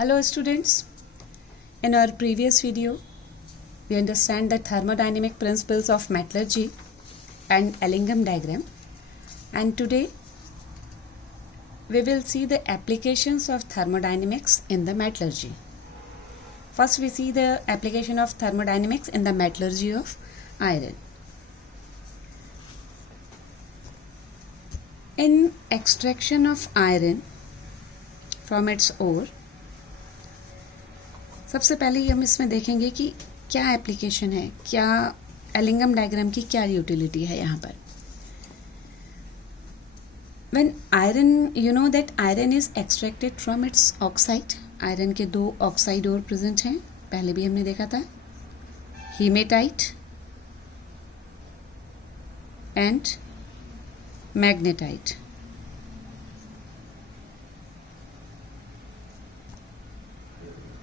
Hello students, in our previous video we understand the thermodynamic principles of metallurgy and Ellingham diagram, and today we will see the applications of thermodynamics in the metallurgy. First we see the application of thermodynamics in the metallurgy of iron. In extraction of iron from its ore, सबसे पहले हम इसमें देखेंगे कि क्या application है, क्या Ellingham diagram की क्या यूटिलिटी है यहाँ पर. When iron, you know that iron is extracted from its oxide. Iron के दो ऑक्साइड और प्रेजेंट हैं, पहले भी हमने देखा था, हीमेटाइट एंड मैग्नेटाइट.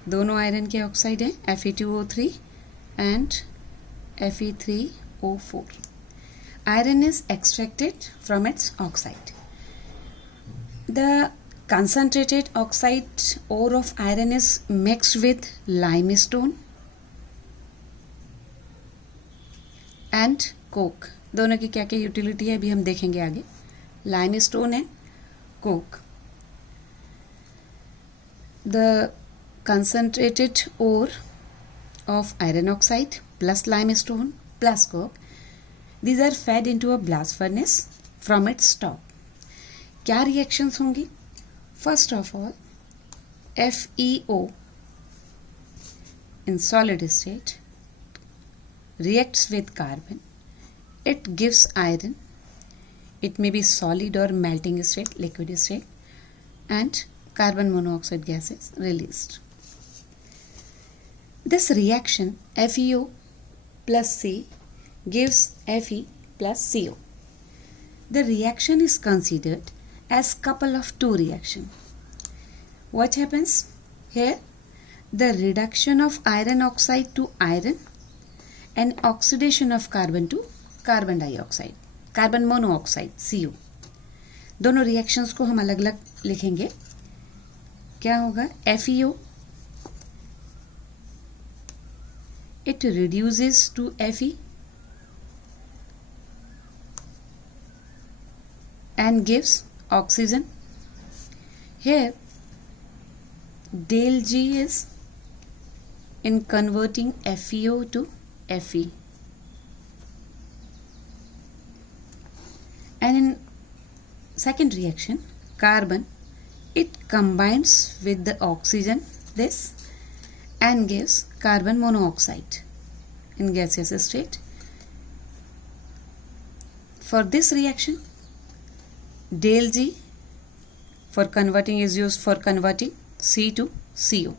दोनों आयरन के ऑक्साइड हैं, Fe2O3 and Fe3O4. Iron is extracted from its oxide. The concentrated oxide ore of iron is mixed with limestone and coke. दोनों की क्या क्या यूटिलिटी है अभी हम देखेंगे आगे. Limestone and Coke. The concentrated ore of iron oxide plus limestone plus coke, these are fed into a blast furnace from its top. क्या रिएक्शंस होंगी? First of all FeO in solid state reacts with carbon. It gives iron. It may be solid or melting state, liquid state, and carbon monoxide gas is released. This reaction FeO plus C gives Fe plus CO. The reaction is considered as couple of two reaction. What happens here? The reduction of iron oxide to iron and oxidation of carbon to carbon dioxide, carbon monoxide CO. दोनों reactions को हम अलग अलग लिखेंगे. क्या होगा? FeO, it reduces to Fe and gives oxygen. Here del G is in converting FeO to Fe, and in second reaction carbon, it combines with the oxygen this and gives carbon monoxide in gaseous state. For this reaction del G for converting is used for converting C to CO.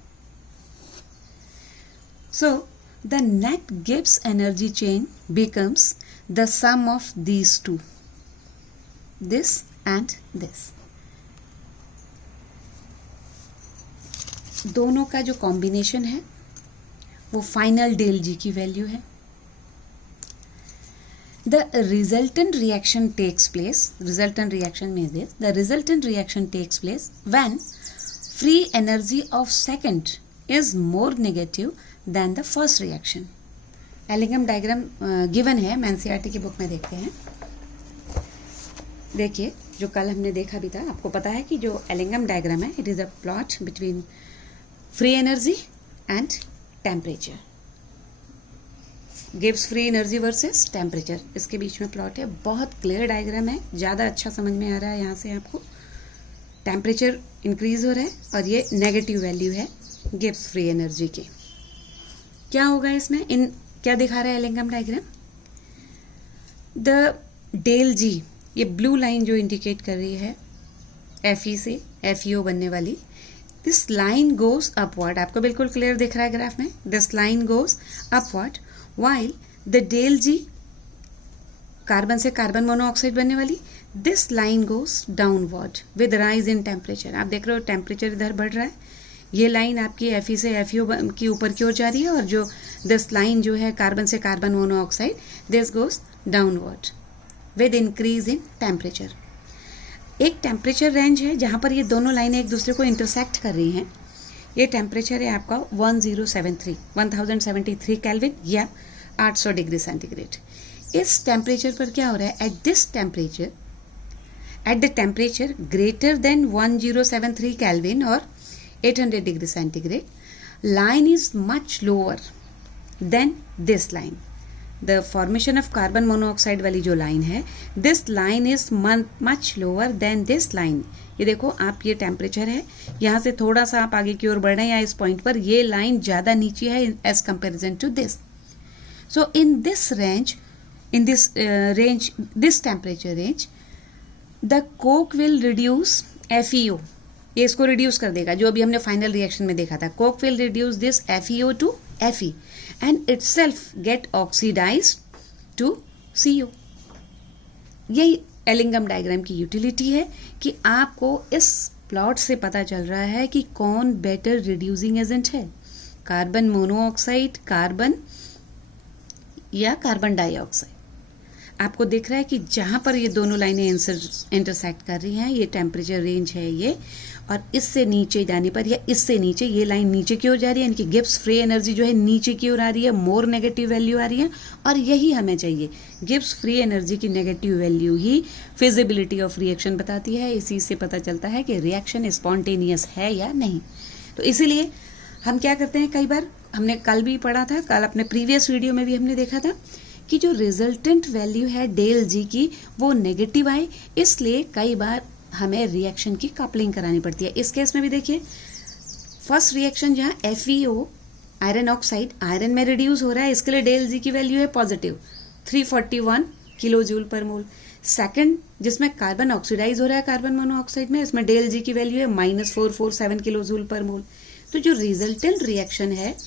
So the net Gibbs energy chain becomes the sum of these two, this and this. दोनों का जो combination है वो final del जी की value है. The resultant reaction takes place. Resultant reaction means this. The resultant reaction takes place when free energy of second is more negative than the first reaction. Ellingham diagram given है, मैं NCERT की book में देखते हैं. देखिए, जो कल हमने देखा भी था, आपको पता है कि जो एलिंगम डायग्राम है, it is a plot between free energy and temperature. Gives free energy versus temperature, इसके बीच में प्लॉट है. बहुत क्लियर डायग्राम है, ज़्यादा अच्छा समझ में आ रहा है. यहाँ से आपको टेम्परेचर इंक्रीज हो रहा है और ये नेगेटिव वैल्यू है गिव्स फ्री एनर्जी की. क्या होगा इसमें? इन क्या दिखा रहा है एलिंगम डायग्राम? द डेल जी, ये ब्लू लाइन जो इंडिकेट कर रही है Fe से FeO बनने वाली, दिस लाइन गोज अपवर्ड. आपको बिल्कुल क्लियर दिख रहा है ग्राफ में. This line goes upward while the del G, carbon से कार्बन मोनोऑक्साइड बनने वाली, this line goes downward with rise in temperature. आप देख रहे हो टेम्परेचर इधर बढ़ रहा है. ये लाइन आपकी Fe से FeO की ऊपर की ओर जा रही है, और जो दिस लाइन जो है कार्बन से carbon monoxide, this goes downward with increase in temperature. एक टेम्परेचर रेंज है जहाँ पर ये दोनों लाइनें एक दूसरे को इंटरसेक्ट कर रही हैं. ये टेम्परेचर है आपका 1073 केल्विन या 800 डिग्री सेंटीग्रेड। इस टेम्परेचर पर क्या हो रहा है, at the temperature greater than 1073 kelvin और 800 degree centigrade, line is much lower than this line. The formation of carbon monoxide वाली जो लाइन है, this line is much lower than this line. ये देखो आप, ये टेम्परेचर है, यहाँ से थोड़ा सा आप आगे की ओर बढ़ रहे हैं या इस पॉइंट पर ये लाइन ज़्यादा नीचे है as comparison to this. So in this range, this temperature range, the coke will reduce FeO. ये इसको रिड्यूस कर देगा, जो अभी हमने फाइनल रिएक्शन में देखा था. Coke will reduce this FeO to Fe and itself get oxidized to CO. यही एलिंगम डायग्राम की यूटिलिटी है कि आपको इस प्लॉट से पता चल रहा है कि कौन बेटर रिड्यूसिंग एजेंट है, कार्बन मोनोऑक्साइड, कार्बन या कार्बन डाइऑक्साइड. आपको दिख रहा है कि जहां पर ये दोनों लाइनें इंटरसेक्ट कर रही हैं, ये टेम्परेचर रेंज है ये, और इससे नीचे जाने पर या इससे नीचे ये लाइन नीचे की ओर जा रही है, यानी कि गिब्स फ्री एनर्जी जो है नीचे की ओर आ रही है, मोर नेगेटिव वैल्यू आ रही है, और यही हमें चाहिए. गिब्स फ्री एनर्जी की negative value he feasibility of reaction बताती है. इसी से पता चलता है कि रिएक्शन स्पॉन्टेनियस है या नहीं. तो इसीलिए हम क्या करते हैं, कई बार हमने कल भी पढ़ा था, कल अपने प्रीवियस वीडियो में भी हमने देखा था कि जो रिजल्टेंट वैल्यू है डेल जी की वो नेगेटिव आए, इसलिए कई बार हमें रिएक्शन की कपलिंग करानी पड़ती है. इस केस में भी देखिए, फर्स्ट रिएक्शन जहाँ FeO आयरन ऑक्साइड आयरन में रिड्यूस हो रहा है, इसके लिए डेल जी की वैल्यू है पॉजिटिव 341 किलो जूल पर मोल. सेकंड जिसमें कार्बन ऑक्सीडाइज हो रहा है कार्बन मोनोऑक्साइड में, इसमें डेल जी की वैल्यू है -447 किलो जूल पर मोल. तो जो रिजल्टेंट रिएक्शन है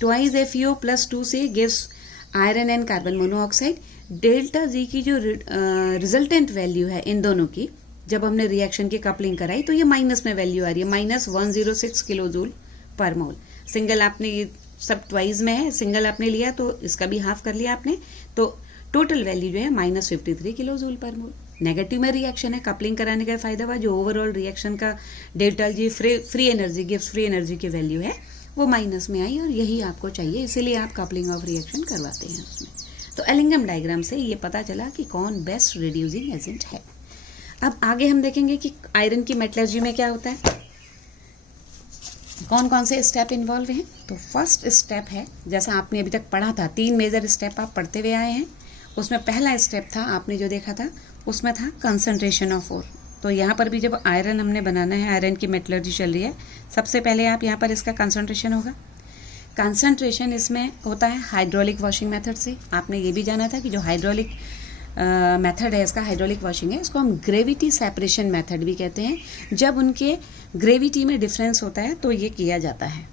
ट्वाइस FeO प्लस 2 से gives iron and carbon monoxide. Delta G की जो रिजल्टेंट वैल्यू है इन दोनों की, जब हमने रिएक्शन की कपलिंग कराई तो ये माइनस में वैल्यू आ रही है, -106 किलो जूल पर मोल. सिंगल आपने, ये सब ट्वाइस में है, सिंगल आपने लिया तो इसका भी हाफ कर लिया आपने, तो टोटल वैल्यू जो है -53 किलो जूल पर मोल. नेगेटिव में रिएक्शन है, कपलिंग कराने का फायदा हुआ, जो ओवरऑल रिएक्शन का delta G free energy gives free energy की वैल्यू है वो माइनस में आई, और यही आपको चाहिए, इसीलिए आप कपलिंग ऑफ रिएक्शन करवाते हैं उसमें. तो एलिंगम डायग्राम से ये पता चला कि कौन बेस्ट रिड्यूसिंग एजेंट है. अब आगे हम देखेंगे कि आयरन की मेटलर्जी में क्या होता है, कौन कौन से स्टेप इन्वॉल्व हैं. तो फर्स्ट स्टेप है, जैसा आपने अभी तक पढ़ा था, 3 मेजर स्टेप आप पढ़ते हुए आए हैं. उसमें पहला स्टेप था, आपने जो देखा था उसमें था कंसंट्रेशन ऑफ ओर. तो यहाँ पर भी जब आयरन हमने बनाना है, आयरन की मेटलर्जी चल रही है, सबसे पहले आप यहाँ पर इसका कंसंट्रेशन होगा. कंसंट्रेशन इसमें होता है हाइड्रोलिक वॉशिंग मेथड से. आपने ये भी जाना था कि जो हाइड्रोलिक मेथड है इसका, हाइड्रोलिक वॉशिंग है, इसको हम ग्रेविटी सेपरेशन मेथड भी कहते हैं. जब उनके ग्रेविटी में डिफरेंस होता है तो ये किया जाता है.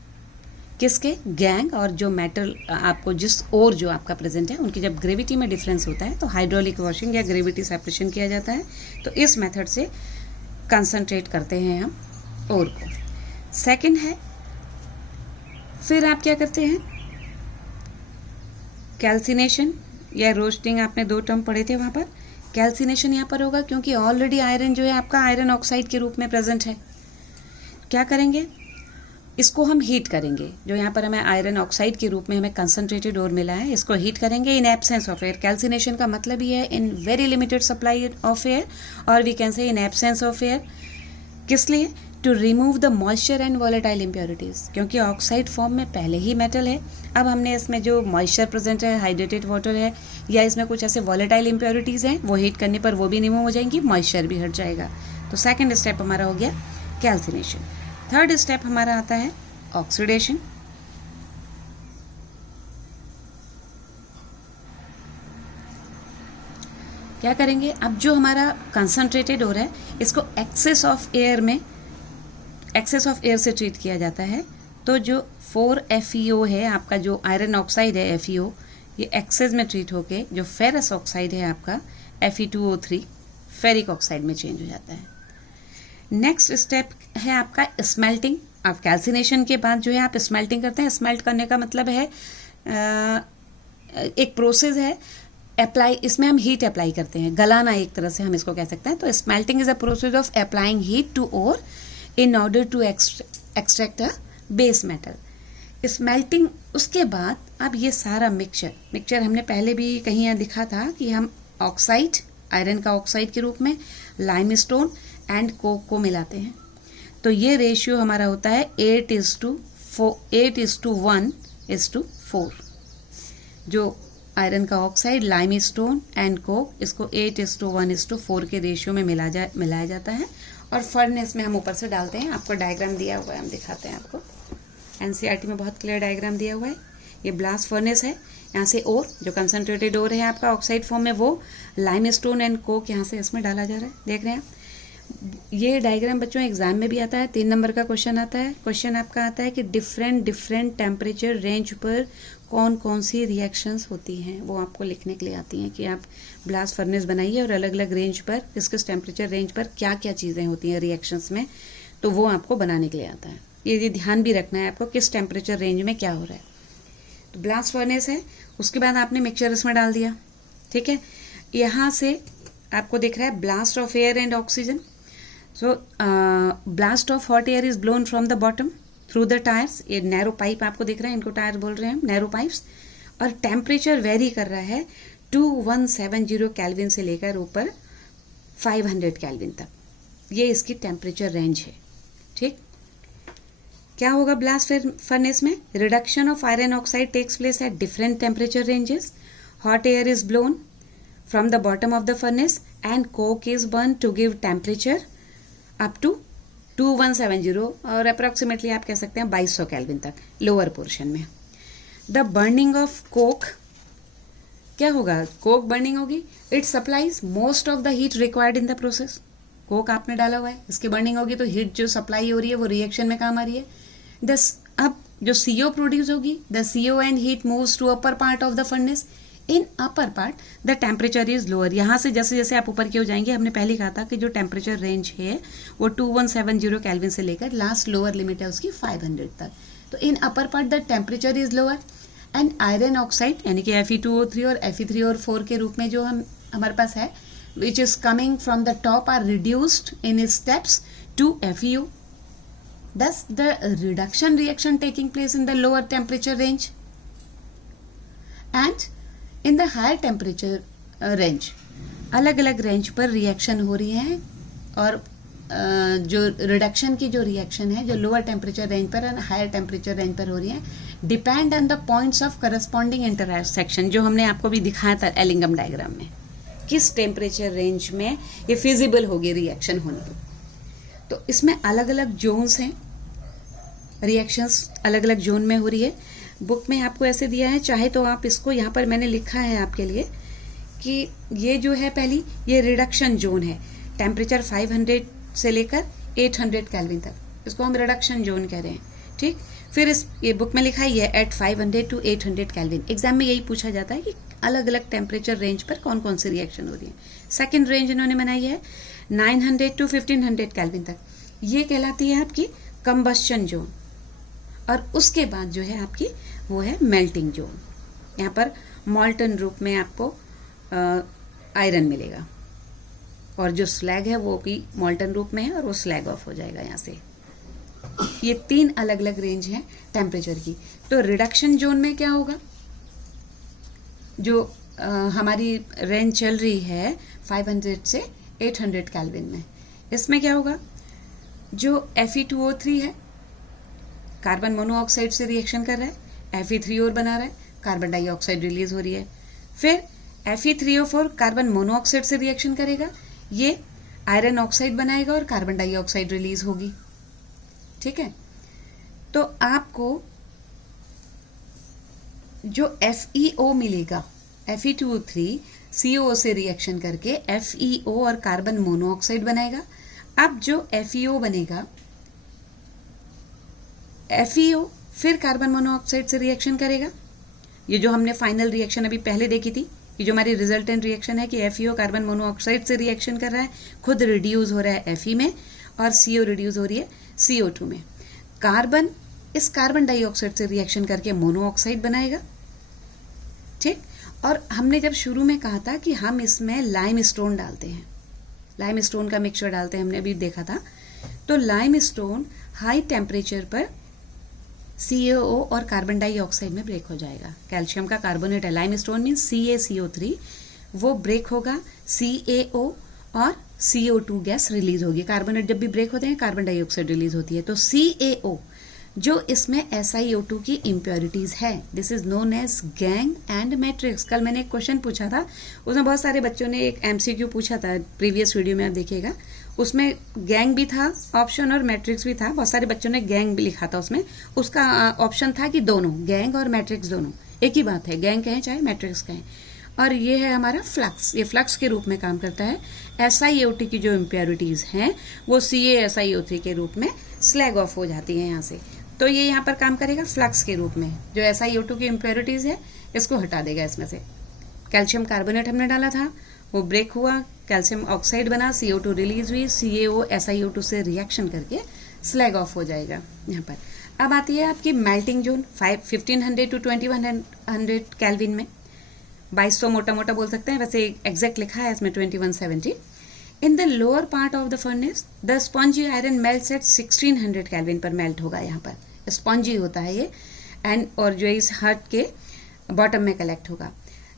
किसके, गैंग और जो मेटल आपको जिस ओर जो आपका प्रेजेंट है उनकी जब ग्रेविटी में डिफरेंस होता है तो हाइड्रोलिक वॉशिंग या ग्रेविटी सेपरेशन किया जाता है. तो इस मेथड से कंसंट्रेट करते हैं हम ओर को. सेकंड है, फिर आप क्या करते हैं, कैल्सिनेशन या रोस्टिंग. आपने 2 टर्म पढ़े थे वहाँ पर. कैल्सिनेशन यहाँ पर होगा क्योंकि ऑलरेडी आयरन जो है आपका आयरन ऑक्साइड के रूप में प्रेजेंट है. क्या करेंगे, इसको हम हीट करेंगे. जो यहाँ पर हमें आयरन ऑक्साइड के रूप में हमें कंसंट्रेटेड ओर मिला है, इसको हीट करेंगे in absence of air. Calcination का मतलब ही है in very limited supply of air, और we can say in absence of air. किस लिए, to remove the moisture and volatile impurities. क्योंकि ऑक्साइड फॉर्म में पहले ही मेटल है, अब हमने इसमें जो मॉइस्चर प्रेजेंट है, हाइड्रेटेड वाटर है, या इसमें कुछ ऐसे वॉलेटाइल इम्प्योरिटीज हैं, वो हीट करने पर वो भी रिमूव हो जाएंगी, मॉइस्चर भी हट जाएगा. तो सेकंड स्टेप हमारा हो गया कैल्सिनेशन. थर्ड स्टेप हमारा आता है ऑक्सीडेशन. क्या करेंगे, अब जो हमारा कंसंट्रेटेड हो रहा है इसको एक्सेस ऑफ एयर से ट्रीट किया जाता है. तो जो 4FeO है आपका, जो आयरन ऑक्साइड है FeO, ये एक्सेस में ट्रीट होके जो फेरस ऑक्साइड है आपका Fe2O3 फेरिक ऑक्साइड में चेंज हो जाता है. नेक्स्ट स्टेप है आपका स्मेल्टिंग. आप कैल्सिनेशन के बाद जो है आप स्मेल्टिंग करते हैं. स्मेल्ट करने का मतलब है एक प्रोसेस है, अप्लाई, इसमें हम हीट अप्लाई करते हैं, गलाना एक तरह से हम इसको कह सकते हैं. तो smelting is a process of applying heat to ore in order to extract a base metal smelting. उसके बाद अब ये सारा मिक्सचर हमने पहले भी कहीं यहाँ दिखा था कि हम ऑक्साइड, आयरन का ऑक्साइड के रूप में लाइमस्टोन एंड कोक को मिलाते हैं। तो ये रेशियो हमारा होता है 8:1:4। जो आयरन का ऑक्साइड, लाइमस्टोन एंड कोक, इसको 8:1:4 के रेशियो में मिलाया जाता है और फर्नेस में हम ऊपर से डालते हैं। आपको डायग्राम दिया हुआ है, हम दिखाते हैं आपको। एनसीईआरटी में बहुत क्लियर डायग्राम दिया हुआ है। ये ब्लास्ट फर्नेस है, यहाँ से ओर जो कंसंट्रेटेड ओर है आपका ऑक्साइड फॉर्म में, वो लाइमस्टोन एंड कोक यहाँ से इसमें डाला जा रहा है। देख रहे हैं आप, ये डायग्राम बच्चों एग्जाम में भी आता है, 3 नंबर का क्वेश्चन आता है। क्वेश्चन आपका आता है कि डिफरेंट टेम्परेचर रेंज पर कौन कौन सी रिएक्शंस होती हैं, वो आपको लिखने के लिए आती हैं कि आप ब्लास्ट फर्नेस बनाइए और अलग अलग रेंज पर, किस टेम्परेचर रेंज पर क्या क्या चीज़ें होती हैं रिएक्शंस में, तो वो आपको बनाने के लिए आता है। ये ध्यान भी रखना है आपको किस टेम्परेचर रेंज में क्या हो रहा है। तो ब्लास्ट फर्नेस है, उसके बाद आपने मिक्सचर इसमें डाल दिया, ठीक है। यहाँ से आपको दिख रहा है blast of air and oxygen. So blast of hot air is blown from the bottom through the tyres. ये नैरो पाइप आपको दिख रहा है, इनको टायर बोल रहे हैं हम, नैरो पाइप्स। और टेम्परेचर वेरी कर रहा है 2170 केल्विन से लेकर ऊपर 500 केल्विन तक, ये इसकी टेम्परेचर रेंज है, ठीक। क्या होगा ब्लास्ट फर्नेस में? Reduction of iron oxide takes place at different temperature ranges. Hot air is blown from the bottom of the furnace and coke is burned to give temperature up to 2170 और approximately आप कह सकते हैं 2200 kelvin तक lower portion में। The burning of coke, क्या होगा? Coke burning होगी, it supplies most of the heat required in the process. Coke आपने डाला हुआ है, इसकी बर्निंग होगी तो हीट जो सप्लाई हो रही है वो रिएक्शन में काम आ रही है। अब जो CO प्रोड्यूस होगी, the CO and heat moves to upper part of the furnace. In upper part the temperature is lower. यहाँ से जैसे जैसे आप ऊपर की हो जाएंगे, हमने पहले कहा था कि जो टेम्परेचर रेंज है वो 2170 केल्विन से लेकर लास्ट लोअर लिमिट है उसकी 500 तक। तो in upper part the temperature is lower and iron oxide यानी कि Fe2O3 और Fe3O4 के रूप में जो हमारे पास है, which is coming from the top are reduced in steps to FeO। Thus the reduction reaction taking place in the lower temperature range and in the higher temperature range। अलग अलग रेंज पर रिएक्शन हो रही है और जो reduction की जो रिएक्शन है जो लोअर टेम्परेचर रेंज पर और हायर टेम्परेचर रेंज पर हो रही है, depend on the points of corresponding intersection, जो हमने आपको भी दिखाया था एलिंगम डायग्राम में, किस टेम्परेचर रेंज में ये फिजिबल होगी रिएक्शन होने की। तो इसमें अलग अलग जोन्स हैं, रिएक्शंस अलग अलग जोन में हो रही है। बुक में आपको ऐसे दिया है, चाहे तो आप इसको, यहाँ पर मैंने लिखा है आपके लिए कि ये जो है पहली, ये रिडक्शन जोन है, टेम्परेचर 500 से लेकर 800 केल्विन तक, इसको हम रिडक्शन जोन कह रहे हैं, ठीक। फिर ये बुक में लिखा है ये एट 500 to 800 केल्विन। एग्जाम में यही पूछा जाता है कि अलग अलग टेम्परेचर रेंज पर कौन कौन सी रिएक्शन हो रही है। सेकेंड रेंज इन्होंने बनाई है 900 to 1500 केल्विन तक, ये कहलाती है आपकी कंबस्शन जोन। और उसके बाद जो है आपकी वो है मेल्टिंग जोन। यहाँ पर मॉल्टन रूप में आपको आयरन मिलेगा और जो स्लैग है वो भी मॉल्टन रूप में है और वो स्लैग ऑफ हो जाएगा यहाँ से। ये 3 अलग अलग रेंज है टेम्परेचर की। तो रिडक्शन जोन में क्या होगा, जो हमारी रेंज चल रही है 500 से 800 केल्विन में, इसमें क्या होगा, जो Fe2O3 है कार्बन मोनोऑक्साइड से रिएक्शन कर रहा है, Fe3O बना रहा है, कार्बन डाइऑक्साइड रिलीज हो रही है। फिर Fe3O4 कार्बन मोनोऑक्साइड से रिएक्शन करेगा, ये आयरन ऑक्साइड बनाएगा और कार्बन डाइऑक्साइड रिलीज होगी, ठीक है। तो आपको जो FeO मिलेगा, Fe2O3 CO से रिएक्शन करके FeO और कार्बन मोनोऑक्साइड बनाएगा। अब जो FeO बनेगा, FeO फिर कार्बन मोनोऑक्साइड से रिएक्शन करेगा। ये जो हमने फाइनल रिएक्शन अभी पहले देखी थी, ये जो हमारी रिजल्टेंट रिएक्शन है कि FeO कार्बन मोनोऑक्साइड से रिएक्शन कर रहा है, खुद रिड्यूस हो रहा है Fe में और CO रिड्यूस हो रही है CO2 में। कार्बन इस कार्बन डाइऑक्साइड से रिएक्शन करके मोनोऑक्साइड बनाएगा, ठीक। और हमने जब शुरू में कहा था कि हम इसमें लाइमस्टोन डालते हैं, लाइमस्टोन का मिक्सचर डालते हैं, हमने अभी देखा था। तो लाइमस्टोन हाई टेम्परेचर पर CaO और कार्बन डाइऑक्साइड में ब्रेक हो जाएगा। कैल्शियम का कार्बोनेट है, लाइमस्टोन मीन्स CaCO3, वो ब्रेक होगा, CaO और CO2 गैस रिलीज होगी। कार्बोनेट जब भी ब्रेक होते हैं कार्बन डाइऑक्साइड रिलीज होती है। तो CaO जो इसमें SiO2 की इम्प्योरिटीज है, this is known as gangue and matrix. कल मैंने एक क्वेश्चन पूछा था, उसमें बहुत सारे बच्चों ने एक MCQ पूछा था, प्रीवियस वीडियो में आप देखिएगा, उसमें गैंग भी था ऑप्शन और मैट्रिक्स भी था। बहुत सारे बच्चों ने गैंग भी लिखा था उसमें, उसका ऑप्शन था कि दोनों, गैंग और मैट्रिक्स दोनों एक ही बात है, गैंग कहें चाहे मैट्रिक्स कहें। और ये है हमारा फ्लक्स, ये फ्लक्स के रूप में काम करता है। SiO2 की जो इम्प्योरिटीज हैं वो CaSiO3 के रूप में स्लैग ऑफ हो जाती हैं यहाँ से, तो ये यहाँ पर काम करेगा फ्लक्स के रूप में। जो SiO2 की इम्प्योरिटीज है इसको हटा देगा इसमें से। कैल्शियम कार्बोनेट हमने डाला था, वो ब्रेक हुआ, कैल्शियम ऑक्साइड बना, CO2 रिलीज हुई, CaO SiO2 से रिएक्शन करके स्लैग ऑफ हो जाएगा यहाँ पर। अब आती है आपकी मेल्टिंग जोन 1500 टू 2100 केल्विन में, 2200 मोटा मोटा बोल सकते हैं, वैसे एग्जैक्ट लिखा है इसमें 2170। In the lower part of the furnace the spongy iron melts at 1600 kelvin पर मेल्ट होगा। यहाँ पर स्पॉन्जी होता है ये, एंड और जो इस हर्ट के बॉटम में कलेक्ट होगा।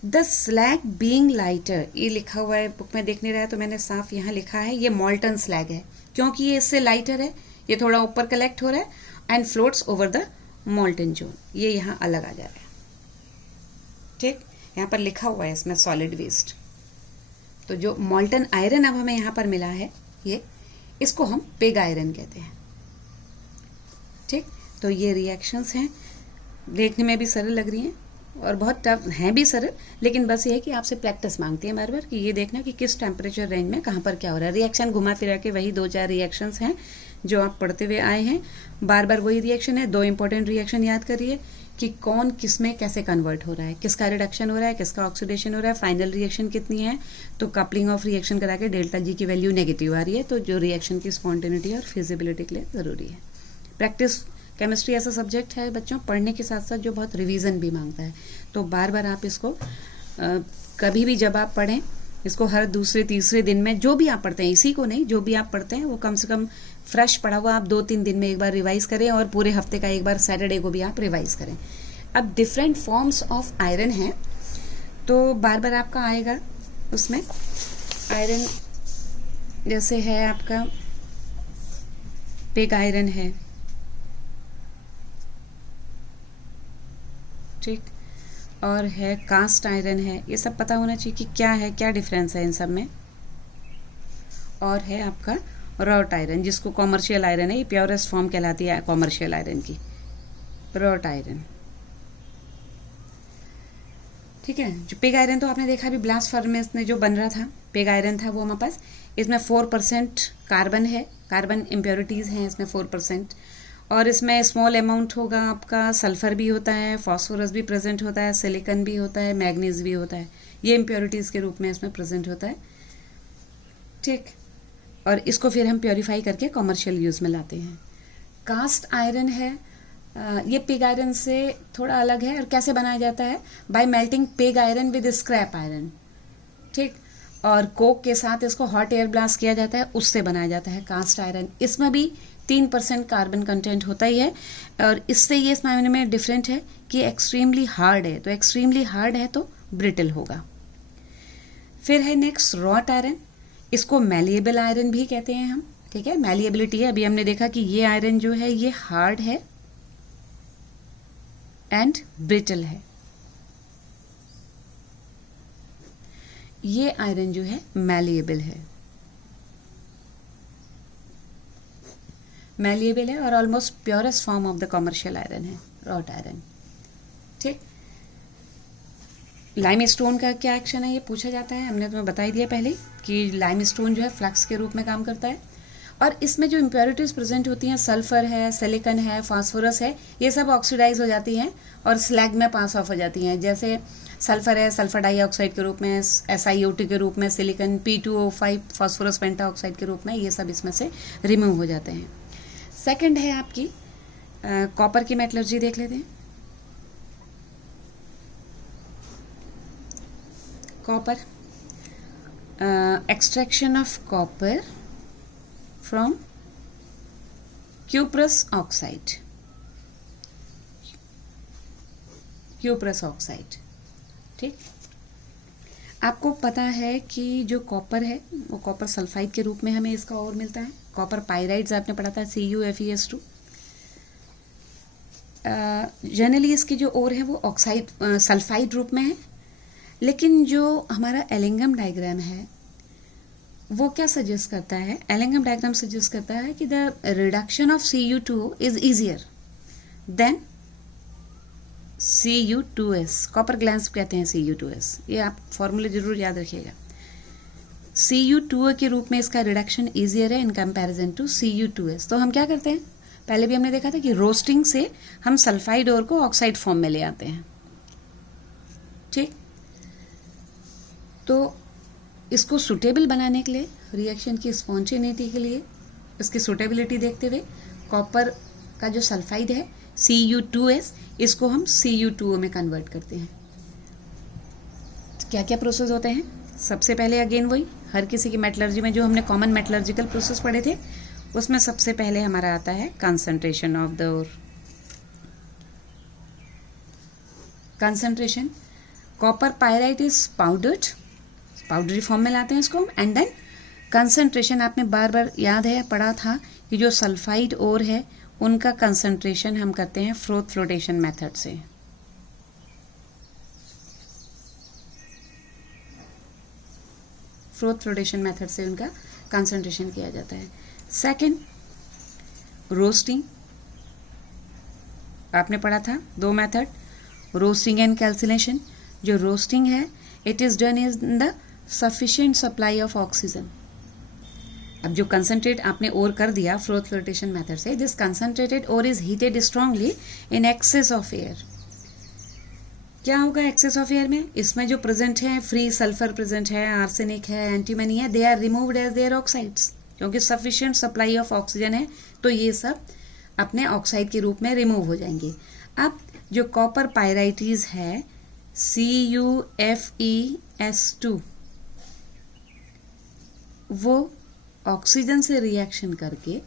द स्लैग बीइंग लाइटर, ये लिखा हुआ है बुक में, देख नहीं रहा है तो मैंने साफ यहाँ लिखा है ये मॉल्टन स्लैग है, क्योंकि ये इससे लाइटर है, ये थोड़ा ऊपर कलेक्ट हो रहा है and floats over the मॉल्टन zone, ये यहाँ अलग आ जा रहा है। ठीक, यहाँ पर लिखा हुआ है इसमें सॉलिड वेस्ट। तो जो मॉल्टन आयरन अब हमें यहाँ पर मिला है, ये इसको हम पिग आयरन कहते हैं। ठीक, तो ये रिएक्शंस हैं, देखने में भी सरल लग रही हैं और बहुत टफ हैं भी सरल, लेकिन बस ये है कि आपसे प्रैक्टिस मांगती है बार बार कि ये देखना कि किस टेम्परेचर रेंज में कहाँ पर क्या हो रहा है। रिएक्शन घुमा फिरा के वही 2-4 रिएक्शंस हैं जो आप पढ़ते हुए आए हैं, बार बार वही रिएक्शन है। 2 इंपॉर्टेंट रिएक्शन याद करिए कि कौन किस में कैसे कन्वर्ट हो रहा है, किसका रिडक्शन हो रहा है, किसका ऑक्सीडेशन हो रहा है, फाइनल रिएक्शन कितनी है। तो कपलिंग ऑफ रिएक्शन करा के डेल्टा जी की वैल्यू नेगेटिव आ रही है, तो जो रिएक्शन की स्पॉन्टेनिटी और फिजिबिलिटी के लिए ज़रूरी है। प्रैक्टिस, केमिस्ट्री ऐसा सब्जेक्ट है बच्चों पढ़ने के साथ साथ जो बहुत रिवीजन भी मांगता है, तो बार बार आप इसको कभी भी जब आप पढ़ें इसको हर दूसरे तीसरे दिन में, जो भी आप पढ़ते हैं, इसी को नहीं, जो भी आप पढ़ते हैं वो कम से कम फ्रेश पढ़ा हुआ आप 2-3 दिन में एक बार रिवाइज करें, और पूरे हफ्ते का एक बार सैटरडे को भी आप रिवाइज करें। अब डिफरेंट फॉर्म्स ऑफ आयरन हैं, तो बार बार आपका आएगा उसमें आयरन, जैसे है आपका पिग आयरन है, ठीक, और है कास्ट आयरन है। ये सब पता होना चाहिए कि क्या है, क्या डिफरेंस है इन सब में। और है आपका रॉट आयरन, जिसको कॉमर्शियल आयरन है, ये प्योरेस्ट फॉर्म कहलाती है कॉमर्शियल आयरन की, रॉट आयरन। ठीक है, जो पिग आयरन तो आपने देखा अभी ब्लास्ट फर्नेस में जो बन रहा था, पिग आयरन था वो हमारे पास, इसमें 4% कार्बन है, कार्बन इम्प्योरिटीज़ हैं इसमें 4%, और इसमें स्मॉल अमाउंट होगा आपका सल्फर भी होता है, फास्फोरस भी प्रेजेंट होता है, सिलिकॉन भी होता है, मैग्नीज भी होता है, ये इम्प्योरिटीज़ के रूप में इसमें प्रेजेंट होता है। ठीक, और इसको फिर हम प्योरीफाई करके कॉमर्शियल यूज़ में लाते हैं। कास्ट आयरन है, ये पिग आयरन से थोड़ा अलग है, और कैसे बनाया जाता है, bye melting pig iron with scrap iron. ठीक, और कोक के साथ इसको हॉट एयर ब्लास्ट किया जाता है, उससे बनाया जाता है कास्ट आयरन। इसमें भी 3% कार्बन कंटेंट होता ही है, और इससे ये इस मायने में डिफरेंट है कि एक्सट्रीमली हार्ड है, तो एक्सट्रीमली हार्ड है तो ब्रिटल होगा। फिर है नेक्स्ट रॉट आयरन, इसको मैलिएबल आयरन भी कहते हैं हम। ठीक है, मैलिएबिलिटी है, अभी हमने देखा कि ये आयरन जो है ये हार्ड है एंड ब्रिटल है, ये आयरन जो है मैलिएबल है, मैलिएबल है और almost purest form of the commercial iron है रॉट आयरन। ठीक, लाइमस्टोन का क्या एक्शन है ये पूछा जाता है, हमने तुम्हें बता ही दिया पहले कि लाइमस्टोन जो है फ्लक्स के रूप में काम करता है, और इसमें जो इम्प्योरिटीज प्रेजेंट होती हैं, सल्फर है, सिलिकॉन है, फास्फोरस है, ये सब ऑक्सीडाइज हो जाती हैं और स्लैग में पास ऑफ हो जाती हैं। जैसे सल्फर है सल्फर डाइऑक्साइड के रूप में, SiO2 के रूप में, सिलिकॉन P2O5 फास्फोरस पेंटाऑक्साइड के रूप में, ये सब इसमें से रिमूव हो जाते हैं। सेकंड है आपकी कॉपर की मेटलर्जी देख लेते हैं। Copper, extraction of copper from cuprous oxide. Cuprous oxide. ठीक, आपको पता है कि जो कॉपर है वो कॉपर सल्फाइड के रूप में हमें इसका और मिलता है। कॉपर पायराइड्स आपने पढ़ा था CuFeS2। जनरली इसकी जो और है वो ऑक्साइड सल्फाइड रूप में है, लेकिन जो हमारा एलिंगम डायग्राम है वो क्या सजेस्ट करता है? एलिंगम डायग्राम सजेस्ट करता है कि the reduction of Cu2O is easier than Cu2S। Copper glance कहते हैं Cu2S, ये आप फॉर्मूले जरूर याद रखिएगा। Cu2O के रूप में इसका रिडक्शन इजियर है इन कंपैरिजन टू Cu2S। तो हम क्या करते हैं, पहले भी हमने देखा था कि रोस्टिंग से हम सल्फाइड और को ऑक्साइड फॉर्म में ले आते हैं। ठीक, तो इसको सुटेबल बनाने के लिए, रिएक्शन की स्पॉन्टेनिटी के लिए, इसकी सुटेबिलिटी देखते हुए कॉपर का जो सल्फाइड है Cu2S, इसको हम Cu2O में कन्वर्ट करते हैं। क्या क्या प्रोसेस होते हैं? सबसे पहले अगेन वही हर किसी की मेटलर्जी में जो हमने कॉमन मेटलर्जिकल प्रोसेस पढ़े थे उसमें सबसे पहले हमारा आता है concentration of the ore. Concentration, copper pyrite is powdered, powdery form में लाते हैं इसको हम। एंड देन कंसंट्रेशन, आपने बार बार याद है पढ़ा था कि जो सल्फाइड ओर है उनका कंसंट्रेशन हम करते हैं फ्रोथ फ्लोटेशन मेथड से। फ्रोथ फ्लोटेशन मेथड से उनका कंसंट्रेशन किया जाता है। सेकंड, रोस्टिंग, आपने पढ़ा था दो मेथड, रोस्टिंग एंड कैल्सिनेशन। जो रोस्टिंग है it is done in the sufficient supply of oxygen. अब जो कंसंट्रेट आपने ओर कर दिया फ्रोथ फ्लोटेशन मेथड से, this concentrated ore is heated strongly in excess of air. क्या होगा एक्सेस ऑफ एयर में? इसमें जो प्रेजेंट है फ्री सल्फर प्रेजेंट है, आर्सेनिक है, एंटीमनी है, they are removed as their oxides. क्योंकि सफिशिएंट सप्लाई ऑफ ऑक्सीजन है तो ये सब अपने ऑक्साइड के रूप में रिमूव हो जाएंगे। अब जो कॉपर पायराइटीज है CuFeS2, वो ऑक्सीजन से रिएक्शन करके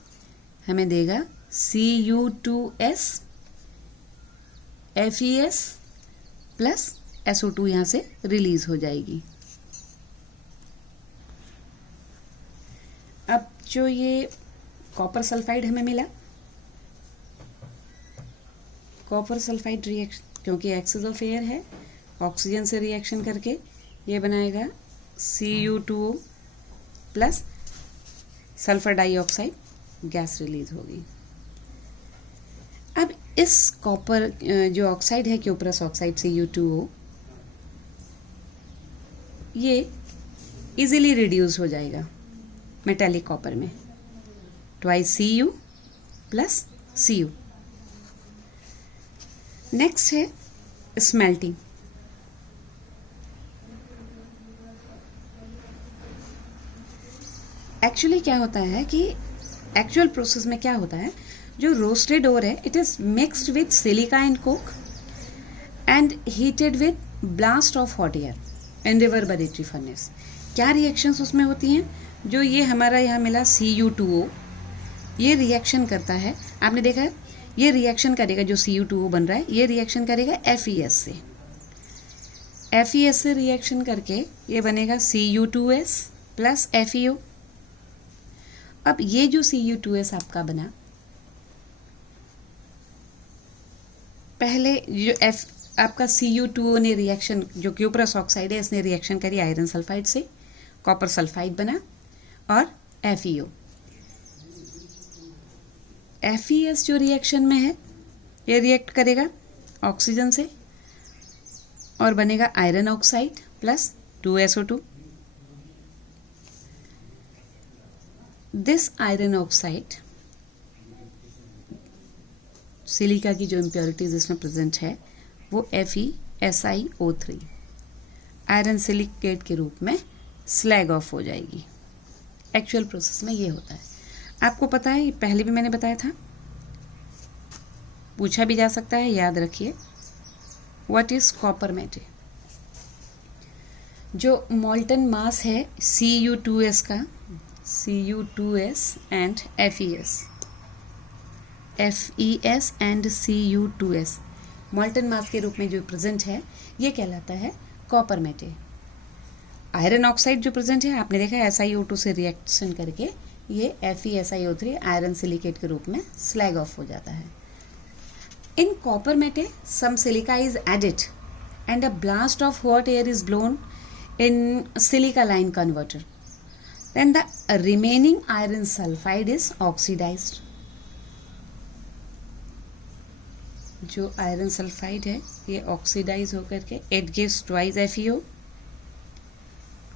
हमें देगा Cu2S FeS प्लस SO2 यहाँ से रिलीज हो जाएगी। अब जो ये कॉपर सल्फाइड हमें मिला, कॉपर सल्फाइड रिएक्शन क्योंकि एक्सेस ऑफ एयर है, ऑक्सीजन से रिएक्शन करके ये बनाएगा Cu2O plus sulphur dioxide, gas release होगी। अब इस कॉपर जो ऑक्साइड है क्यूप्रस ऑक्साइड Cu2O, ये इजीली रिड्यूस हो जाएगा मेटेलिक कॉपर में, twice Cu plus Cu। Next है स्मेल्टिंग। एक्चुअली क्या होता है कि एक्चुअल प्रोसेस में क्या होता है, जो रोस्टेड ओर है it is mixed with silica and Coke and heated with blast of hot air in reverberatory furnace. क्या रिएक्शंस उसमें होती हैं? जो ये हमारा यहाँ मिला Cu2O, ये रिएक्शन करता है, आपने देखा है ये रिएक्शन करेगा, जो Cu2O बन रहा है ये रिएक्शन करेगा FeS से। FeS से रिएक्शन करके ये बनेगा Cu2S प्लस FeO। अब ये जो Cu2S आपका बना, पहले जो आपका Cu2O ने रिएक्शन, जो क्यूप्रस ऑक्साइड है इसने रिएक्शन करी आयरन सल्फाइड से, कॉपर सल्फाइड बना और FeO। FeS जो रिएक्शन में है ये रिएक्ट करेगा ऑक्सीजन से और बनेगा iron oxide plus 2SO2। This iron oxide, silica की जो इम्प्योरिटीज इसमें प्रेजेंट है वो FeSiO3 आयरन सिलिकेट के रूप में स्लैग ऑफ हो जाएगी। एक्चुअल प्रोसेस में ये होता है। आपको पता है, पहले भी मैंने बताया था, पूछा भी जा सकता है, याद रखिए। What is copper metal? जो मॉल्टन मास है Cu2S का, Cu2S and FeS and Cu2S, molten mass के रूप में जो प्रेजेंट है ये कहलाता है कॉपर मेटे। आयरन ऑक्साइड जो प्रेजेंट है आपने देखा SiO2 से रिएक्शन करके ये FeSiO3 आयरन सिलिकेट के रूप में स्लैग ऑफ हो जाता है। In copper matte some silica is added and a blast of hot air is blown in silica line converter. Then the remaining iron sulfide is oxidized. जो iron sulphide है ये oxidise होकर के it gives twice FeO.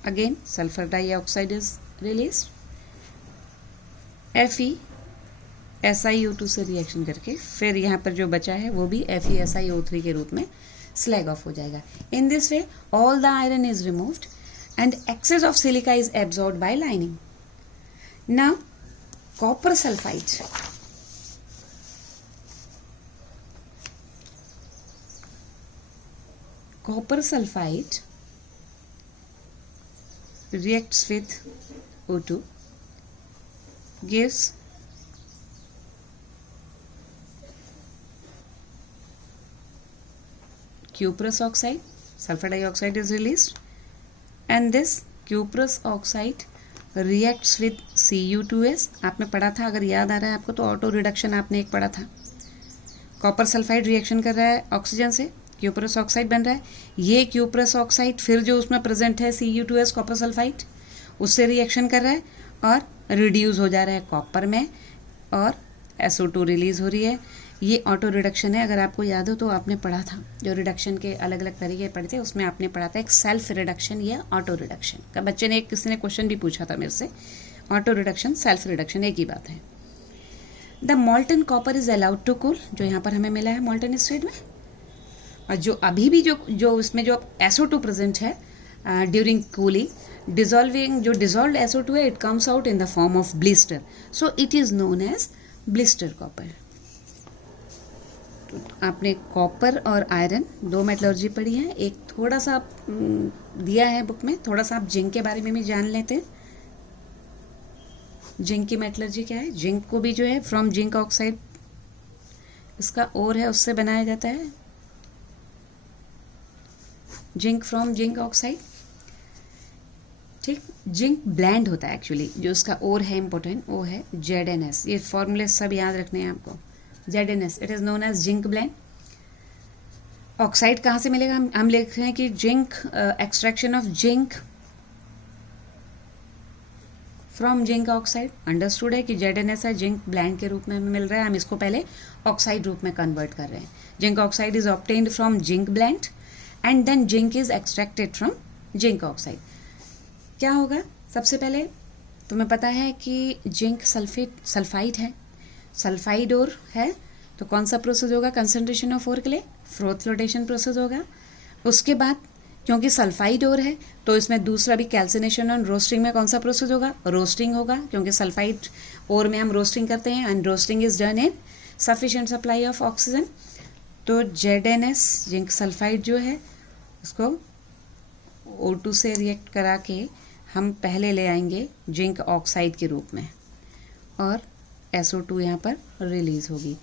Again sulfur dioxide is released. Fe SiO2 से reaction करके फिर यहाँ पर जो बचा है वो भी FeSiO3 के रूप में slag off हो जाएगा. In this way all the iron is removed and excess of silica is absorbed by lining. Now copper sulfide. Copper sulfide reacts with O2, gives cuprous oxide, sulfur dioxide is released, and this cuprous oxide reacts with Cu2s. आपने पढ़ा था, अगर याद आ रहा है आपको तो auto reduction आपने एक पढ़ा था। कॉपर सल्फाइड रिएक्शन कर रहा है ऑक्सीजन से, क्यूप्रस ऑक्साइड बन रहा है। ये क्यूप्रस ऑक्साइड फिर जो उसमें प्रेजेंट है Cu2s कॉपर सल्फाइड उससे रिएक्शन कर रहा है और रिड्यूस हो जा रहा है कॉपर में और SO2 रिलीज हो रही है। ये ऑटो रिडक्शन है। अगर आपको याद हो तो आपने पढ़ा था, जो रिडक्शन के अलग अलग तरीके पढ़े थे उसमें आपने पढ़ा था एक सेल्फ रिडक्शन या ऑटो रिडक्शन का। बच्चे ने किसी ने क्वेश्चन भी पूछा था मेरे से, ऑटो रिडक्शन सेल्फ रिडक्शन एक ही बात है। The molten copper is allowed to cool, जो यहाँ पर हमें मिला है मॉल्टन स्टेट में, और जो अभी भी जो इसमें जो SO2 प्रेजेंट है ड्यूरिंग कूलिंग, डिजॉल्विंग जो डिजॉल्व SO2 है, it comes out in the form of blister, so it is known as blister copper. आपने कॉपर और आयरन दो मेटलर्जी पढ़ी है, एक थोड़ा सा दिया है बुक में, थोड़ा सा आप जिंक के बारे में भी जान लेते हैं। जिंक की मेटलर्जी क्या है? जिंक को भी जो है फ्रॉम जिंक ऑक्साइड, इसका ओर है उससे बनाया जाता है, जिंक फ्रॉम जिंक ऑक्साइड। ठीक, जिंक ब्लेंड होता है एक्चुअली, जो उसका ओर है इंपॉर्टेंट वो है ZnS। ये फॉर्मूले सब याद रखने हैं आपको, ZnS, it is known as zinc blende. Oxide कहाँ से मिलेगा? हम लिख रहे हैं कि zinc, extraction of zinc from zinc oxide. Understood है कि ZnS है, जिंक ब्लेंड के रूप में हमें मिल रहा है, हम इसको पहले ऑक्साइड रूप में कन्वर्ट कर रहे हैं। Zinc oxide is obtained from zinc blende and then zinc is extracted from zinc oxide. क्या होगा? सबसे पहले तुम्हें पता है कि जिंक सल्फाइड है, सल्फाइड ओर है, तो कौन सा प्रोसेस होगा कंसंट्रेशन ऑफ ओर के लिए? फ्रोथ फ्लोटेशन प्रोसेस होगा। उसके बाद क्योंकि सल्फाइड ओर है तो इसमें दूसरा भी कैल्सिनेशन और रोस्टिंग में कौन सा प्रोसेस होगा? रोस्टिंग होगा, क्योंकि सल्फाइड ओर में हम रोस्टिंग करते हैं and roasting is done in sufficient supply of oxygen. तो ZnS जिंक सल्फाइड जो है उसको O2 से रिएक्ट करा के हम पहले ले आएंगे जिंक ऑक्साइड के रूप में और SO2 यहाँ पर रिलीज होगी।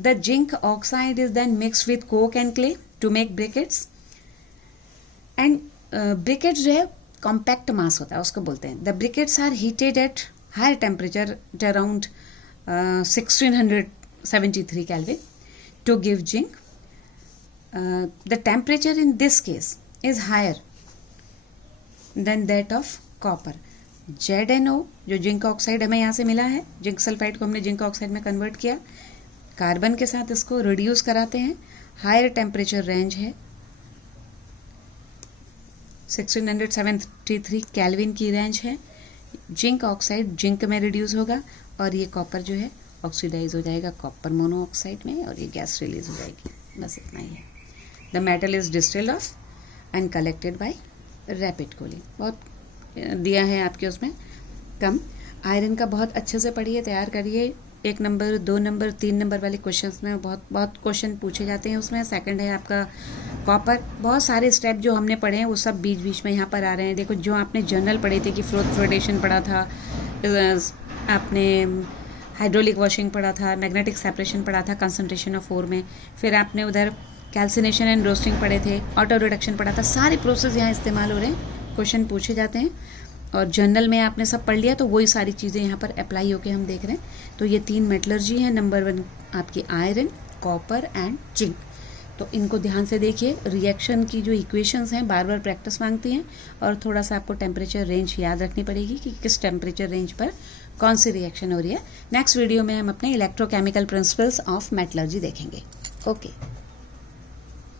The zinc oxide is then mixed with coke and clay to make briquettes, and briquettes जो है कॉम्पैक्ट मास होता है उसको बोलते हैं। The briquettes are heated at higher temperature at around 1673 Kelvin to give zinc. The temperature in this case is higher than that of copper. ZnO जो zinc oxide हमें यहाँ से मिला है, जिंक सल्फाइड को हमने जिंक ऑक्साइड में convert किया, कार्बन के साथ इसको रिड्यूस कराते हैं, हायर टेम्परेचर रेंज है 1673 केल्विन की रेंज है। जिंक ऑक्साइड जिंक में रिड्यूस होगा और ये कॉपर जो है ऑक्सीडाइज हो जाएगा कॉपर मोनोऑक्साइड में और ये गैस रिलीज हो जाएगी। बस इतना ही है। The metal is distilled of and collected by rapid cooling. बहुत दिया है आपके उसमें कम। आयरन का बहुत अच्छे से पढ़िए, तैयार करिए। 1 नंबर 2 नंबर 3 नंबर वाले क्वेश्चंस में बहुत क्वेश्चन पूछे जाते हैं उसमें। सेकंड है आपका कॉपर। बहुत सारे स्टेप जो हमने पढ़े हैं वो सब बीच बीच में यहाँ पर आ रहे हैं। देखो जो आपने जर्नल पढ़े थे कि फ्लोट फ्लोटेशन पढ़ा था, आपने हाइड्रोलिक वॉशिंग पढ़ा था, मैग्नेटिक सेपरेशन पढ़ा था कंसंट्रेशन ऑफ ओर में, फिर आपने उधर कैल्सिनेशन एंड रोस्टिंग पढ़े थे, ऑटो रिडक्शन पढ़ा था, सारे प्रोसेस यहाँ इस्तेमाल हो रहे हैं, क्वेश्चन पूछे जाते हैं और जर्नल में आपने सब पढ़ लिया तो वही सारी चीज़ें यहाँ पर अप्लाई होके हम देख रहे हैं। तो ये 3 मेटलर्जी हैं। नंबर 1 आपकी आयरन, कॉपर एंड जिंक। तो इनको ध्यान से देखिए। रिएक्शन की जो इक्वेशंस हैं बार बार प्रैक्टिस मांगती हैं और थोड़ा सा आपको टेम्परेचर रेंज याद रखनी पड़ेगी कि किस टेम्परेचर रेंज पर कौन सी रिएक्शन हो रही है। नेक्स्ट वीडियो में हम अपने इलेक्ट्रोकेमिकल प्रिंसिपल्स ऑफ मेटलर्जी देखेंगे। ओके।